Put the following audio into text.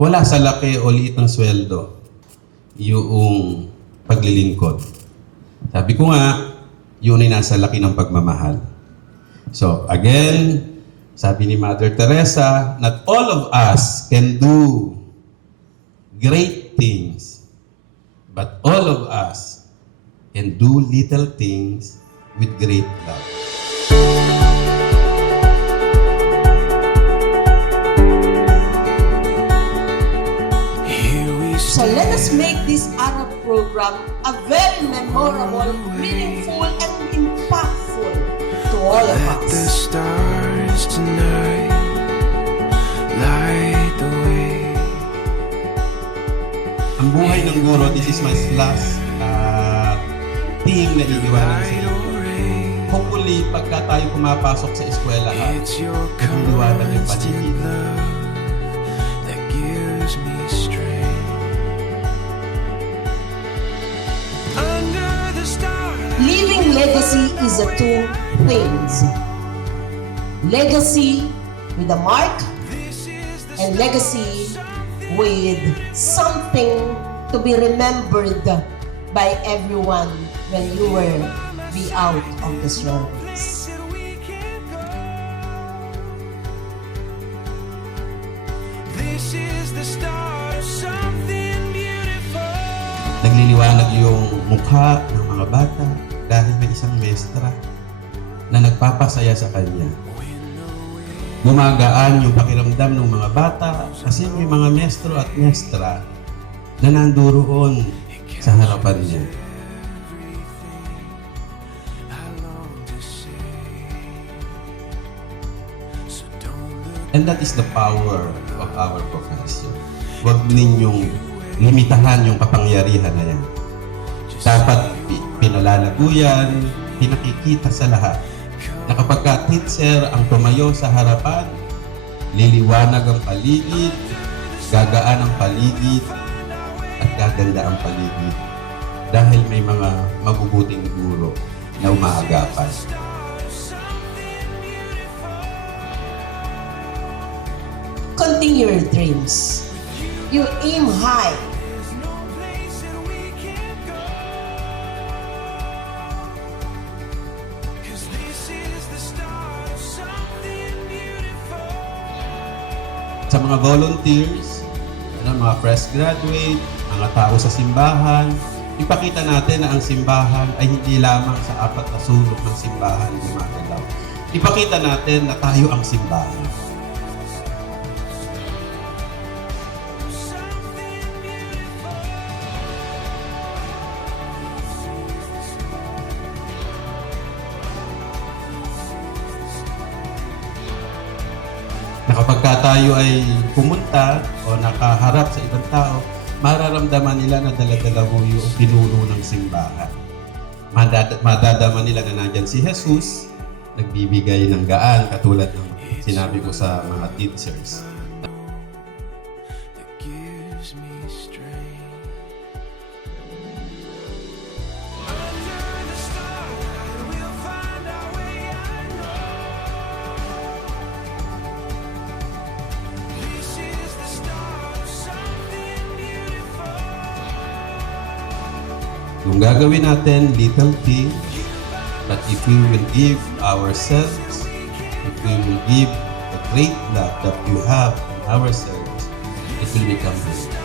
wala sa laki o liit ng sweldo yung paglilingkod. Sabi ko nga, yun ay nasa laki ng pagmamahal. So again, sabi ni Mother Teresa, not all of us can do great things, but all of us can do little things with great love. So let us make this Arab program a very memorable, meaningful, and impactful to all of Let the us. stars tonight light the way. Ang buhay ng guro, this is my last theme na iniwanan sa inyo. Hopefully, pagka tayo pumapasok sa eskwela, It's your nagdidiwanan yung constant paligid. love that gives me strength. Under the stars, Leaving legacy is a two things. Legacy with a mark and legacy with something to be remembered by everyone when you will be out of the service. this is the start of something beautiful. Nagliliwanag yung mukha ng mga bata dahil may isang mestra na nagpapasaya sa kanya. Gumagaan yung pakiramdam ng mga bata kasi may mga mestro at mestra na nanduroon sa harapan niya. And that is the power of our profession. Huwag ninyong limitahan yung kapangyarihan na yan. Dapat pinalalago yan, pinakikita sa lahat. Na kapag ka-teacher ang tumayo sa harapan, liliwanag ang paligid, gagaan ang paligid, at gaganda ang paligid. Dahil may mga mabubuting guro na umaagapan. Continue your dreams. You aim high. Sa mga volunteers, mga fresh graduate, mga tao sa simbahan, ipakita natin na ang simbahan ay hindi lamang sa apat na sulok ng simbahan gumagalaw. Ipakita natin na tayo ang simbahan. Na kapag tayo ay pumunta o nakaharap sa ibang tao, mararamdaman nila na dala-dala mo yung pinuno ng simbahan. Madadama nila na nandyan si Jesus, nagbibigay ng gaan, katulad ng sinabi ko sa mga teachers. that gives me strength. Under the stars, we'll find our way. I know this is the start of something beautiful. Yung gagawin natin, little thing, but if we will give ourselves, if we will give the great love that we have in ourselves, it will become great.